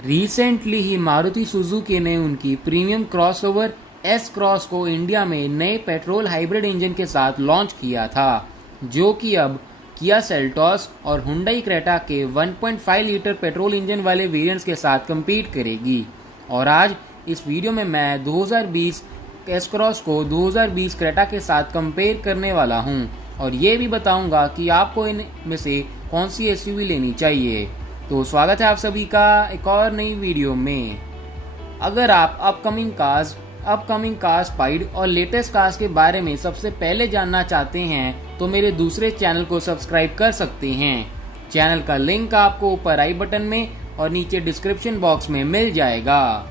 Recently ही Maruti Suzuki ने उनकी premium crossover S cross को इंडिया में नए पेट्रोल हाइब्रिड इंजन के साथ लॉन्च किया था, जो कि अब किया सेल्टॉस और हुंडई क्रेटा के 1.5 लीटर पेट्रोल इंजन वाले वेरिएंट्स के साथ compete करेगी। और आज इस वीडियो में मैं 2020 एस क्रॉस को 2020 क्रेटा के साथ कंपेयर करने वाला हूं और ये भी बताऊंगा कि आपको इनमें से कौन सी एसयूवी लेनी चाहिए। तो स्वागत है आप सभी का एक और नई वीडियो में। अगर आप अपकमिंग कार्स स्पाइड और लेटेस्ट कार्स के बारे में सबसे पहले जानना चाहते हैं तो मेरे दूसरे चैनल को सब्सक्राइब कर सकते हैं। चैनल का लिंक आपको ऊपर आई बटन में और नीचे डिस्क्रिप्शन बॉक्स में मिल जाएगा।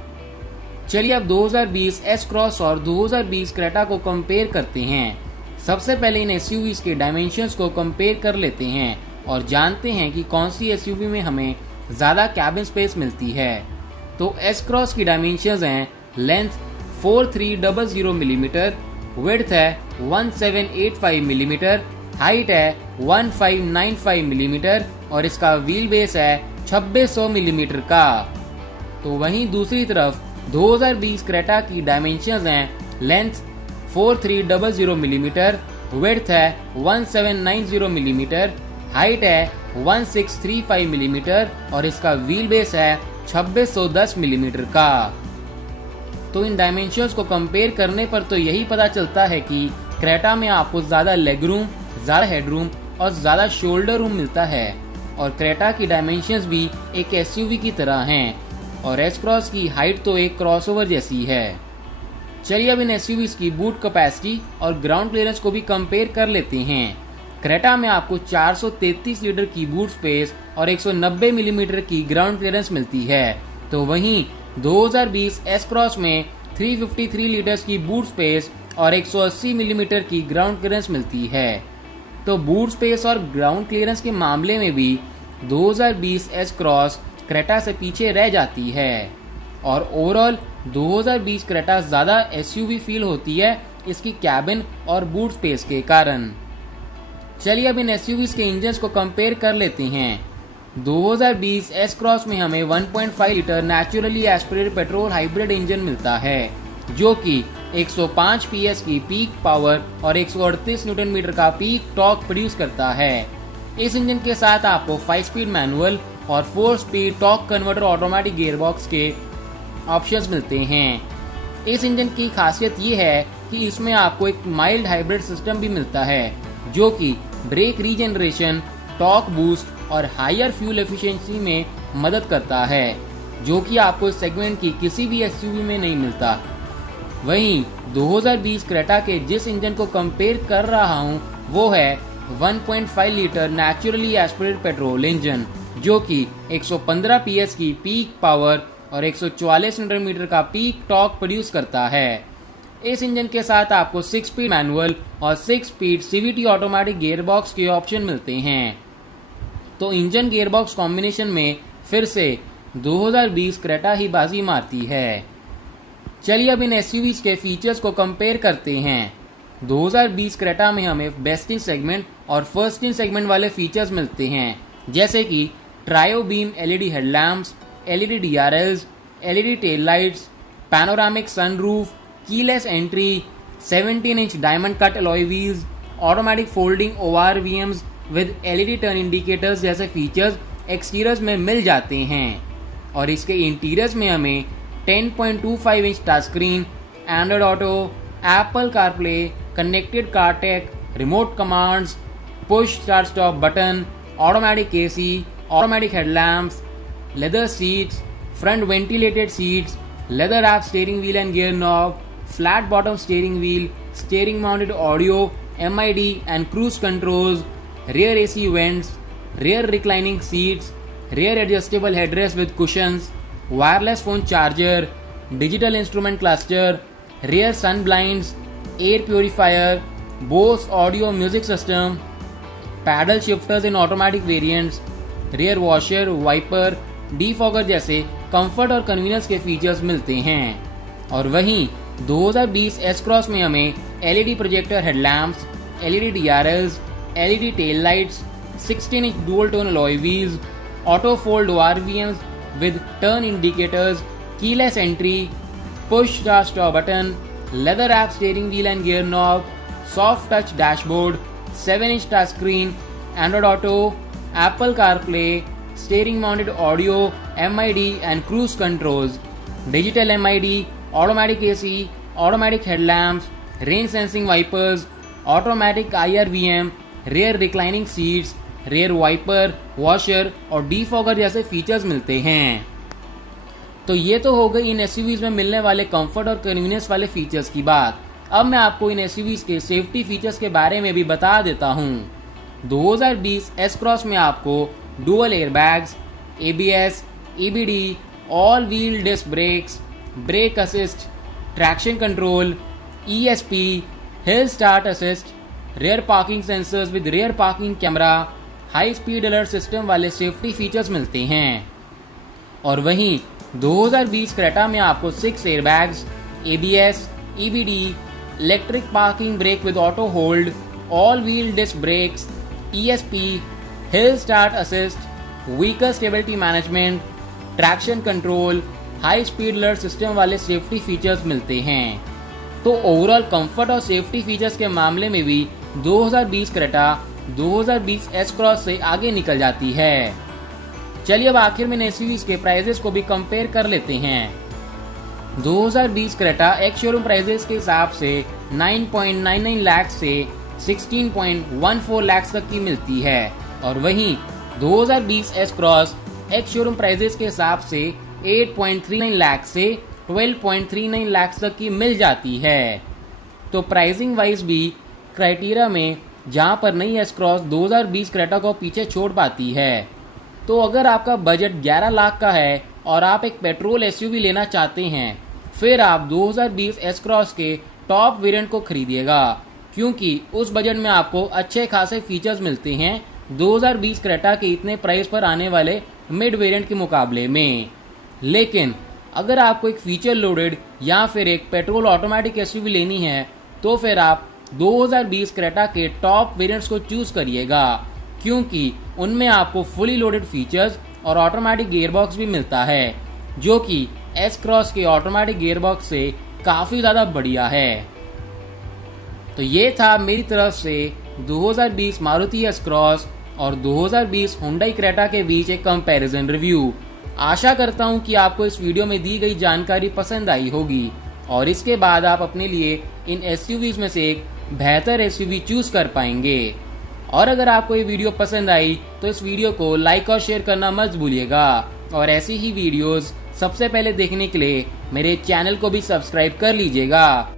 चलिए अब 2020 एस क्रॉस और 2020 क्रेटा को कंपेयर करते हैं। सबसे पहले इन एसयूवीज के डायमेंशंस को कंपेयर कर लेते हैं और जानते हैं कि कौन सी एसयूवी में हमें ज़्यादा कैबिन स्पेस मिलती है। तो एस क्रॉस की डायमेंशंस हैं लेंथ 4300 मिलीमीटर, विड्थ है 1785 मिलीमीटर, हाइट है 1595 मिलीमीटर और इसका व्हील बेस है 2600 मिलीमीटर का। तो वहीं दूसरी तरफ 2020 क्रेटा की डायमेंशंस हैं लेंथ 4300 मिलीमीटर, विड्थ है 1790 मिलीमीटर, हाइट है 1635 मिलीमीटर और इसका व्हील बेस है 2610 मिलीमीटर का। तो इन डायमेंशंस को कंपेयर करने पर तो यही पता चलता है कि क्रेटा में आपको ज़्यादा लेग रूम, ज़्यादा हेडरूम और ज़्यादा शोल्डर रूम मिलता है और क्रेटा की डायमेंशंस भी एक एसयूवी की तरह हैं और एस क्रॉस की हाइट तो एक क्रॉसओवर जैसी है। चलिए अब इन एसयूवीज की बूट कैपेसिटी और ग्राउंड क्लियरेंस को भी कंपेयर कर लेते हैं। क्रेटा में आपको 433 लीटर की बूट स्पेस और 190 मिलीमीटर की ग्राउंड क्लियरेंस मिलती है। तो वहीं 2020 एस क्रॉस में 353 लीटर्स की बूट स्पेस और 180 मिलीमीटर की ग्राउंड क्लियरेंस मिलती है। तो बूट स्पेस और ग्राउंड क्लियरेंस के मामले में भी 2020 एस क्रॉस क्रेटा से पीछे रह जाती है और ओवरऑल 2020 क्रेटा ज़्यादा एसयूवी फील होती है इसकी कैबिन और बूट स्पेस के कारण। चलिए अब इन एसयूवीज के इंजन्स को कंपेयर कर लेते हैं। 2020 एस क्रॉस में हमें 1.5 litre naturally aspirated petrol hybrid engine मिलता है, जो कि 105 पीएस की पीक पावर और 138 न्यूटन मीटर का पीक टॉर्क प्रोड्यूस करता है। इस इंजन के साथ आपको 5 स्पीड मैनुअल और 4 speed torque converter automatic gearbox के ऑप्शंस मिलते हैं। इस इंजन की खासियत ये है कि इसमें आपको एक माइल्ड हाइब्रिड सिस्टम भी मिलता है, जो कि ब्रेक रीजनरेशन, टॉर्क बूस्ट और हायर फ्यूल एफिशिएंसी में मदद करता है, जो कि आपको इस सेगमेंट की किसी भी एसयूवी में नहीं मिलता। वहीं 2020 क्रेटा के जिस इंजन को कंपेयर कर रहा हूं वो है 1.5 litre naturally aspirated petrol engine, जो कि 115 पीएस की पीक पावर और 144 न्यूटन मीटर का पीक टॉर्क प्रोड्यूस करता है। इस इंजन के साथ आपको 6 स्पीड मैनुअल और 6 स्पीड सीवीटी ऑटोमेटिक गियरबॉक्स के ऑप्शन मिलते हैं। तो इंजन गियरबॉक्स कॉम्बिनेशन में फिर से 2020 क्रेटा ही बाजी मारती है। चलिए अब इन एसयूवीज के फीचर्स को कंपेयर करते हैं। 2020 क्रेटा में हमें बेस्ट इन सेगमेंट और फर्स्ट इन सेगमेंट वाले फीचर्स मिलते हैं, जैसे कि trio beam LED headlamps, LED DRLs, LED tail lights, panoramic sunroof, keyless entry, 17 inch diamond cut alloy wheels, automatic folding ORVMs with LED turn indicators जैसे features exteriors में मिल जाते हैं। और इसके इंटीरियर्स में हमें 10.25 inch touch screen, Android auto, Apple CarPlay, connected car take, remote commands, push start stop button, automatic AC, automatic headlamps, leather seats, front ventilated seats, leather wrapped steering wheel and gear knob, flat bottom steering wheel, steering mounted audio, MID and cruise controls, rear AC vents, rear reclining seats, rear adjustable headrest with cushions, wireless phone charger, digital instrument cluster, rear sun blinds, air purifier, Bose audio music system, paddle shifters in automatic variants, rear washer, wiper, defogger जैसे comfort और convenience के features मिलते हैं। और वहीं 2020 S Cross में हमें LED projector headlamps, LED DRLs, LED tail lights, 16 inch dual tone alloy wheels, auto fold ORVMs, with turn indicators, keyless entry, push start button, leather wrapped steering wheel and gear knob, soft touch dashboard, 7-inch touchscreen, Android Auto, Apple CarPlay, steering mounted audio, MID and cruise controls, digital MID, automatic AC, automatic headlamps, rain sensing wipers, automatic IRVM, rear reclining seats, rear wiper, washer और defogger जैसे features मिलते हैं। तो ये तो हो गई इन SUVs में मिलने वाले कंफर्ट और कन्वीनियंस वाले फीचर्स की बात। अब मैं आपको इन एसयूवीज के सेफ्टी फीचर्स के बारे में भी बता देता हूँ। 2020 एस क्रॉस में आपको dual airbags, ABS, EBD, all wheel disc brakes, brake assist, traction control, ESP, hill start assist, rear parking sensors with rear parking camera, high speed alert system वाले सेफ्टी फीचर्स मिलते हैं। और वहीं 2020 Creta में आपको 6 airbags, ABS, EBD, electric parking brake with auto hold, all wheel disc brakes, ESP, hill start assist, vehicle stability management, traction control, high speed alert system वाले safety features मिलते हैं। तो ओवरऑल कंफर्ट और safety features के मामले में भी 2020 Creta 2020 S cross से आगे निकल जाती है। चलिए अब आखिर में एसयूवीज के प्राइजेस को भी कंपेयर कर लेते हैं। 2020 क्रेटा एक्स शोरूम प्राइजेस के हिसाब से 9.99 लाख से 16.14 लाख तक की मिलती है और वहीं 2020 S Cross ex showroom prices के हिसाब से 8.39 लाख से 12.39 लाख तक की मिल जाती है। तो प्राइसिंग वाइज भी क्राइटेरिया में जहां पर नई एस क्रॉस 2020 क्रेटा को पीछे छोड़ पाती है। तो अगर आपका बजट 11 लाख का है और आप एक पेट्रोल एसयूवी लेना चाहते हैं, फिर आप 2020 एस क्रॉस के टॉप वेरिएंट को खरीदिएगा, क्योंकि उस बजट में आपको अच्छे खासे फीचर्स मिलते हैं 2020 क्रेटा के इतने प्राइस पर आने वाले मिड वेरिएंट के मुकाबले में। लेकिन अगर आपको एक फीचर लोडेड या फिर एक पेट्रोल ऑटोमेटिक एसयूवी लेनी है, तो फिर आप 2020 क्रेटा के टॉप वेरिएंट्स को चूज करिएगा, क्योंकि उनमें आपको फुली लोडेड फीचर्स और ऑटोमेटिक गियरबॉक्स भी मिलता है, जो कि एस क्रॉस के ऑटोमेटिक गियरबॉक्स से काफी ज्यादा बढ़िया है। तो ये था मेरी तरफ से 2020 मारुति एस क्रॉस और 2020 हुंडई क्रेटा के बीच एक कंपैरिजन रिव्यू। आशा करता हूं कि आपको इस वीडियो में दी गई जानकारी पसंद आई होगी और इसके बाद आप अपने लिए इन एसयूवीज में से एक बेहतर एसयूवी चूज कर पाएंगे। और अगर आपको ये वीडियो पसंद आई तो इस वीडियो को लाइक और शेयर करना मत भूलिएगा और ऐसी ही वीडियोस सबसे पहले देखने के लिए मेरे चैनल को भी सब्सक्राइब कर लीजिएगा।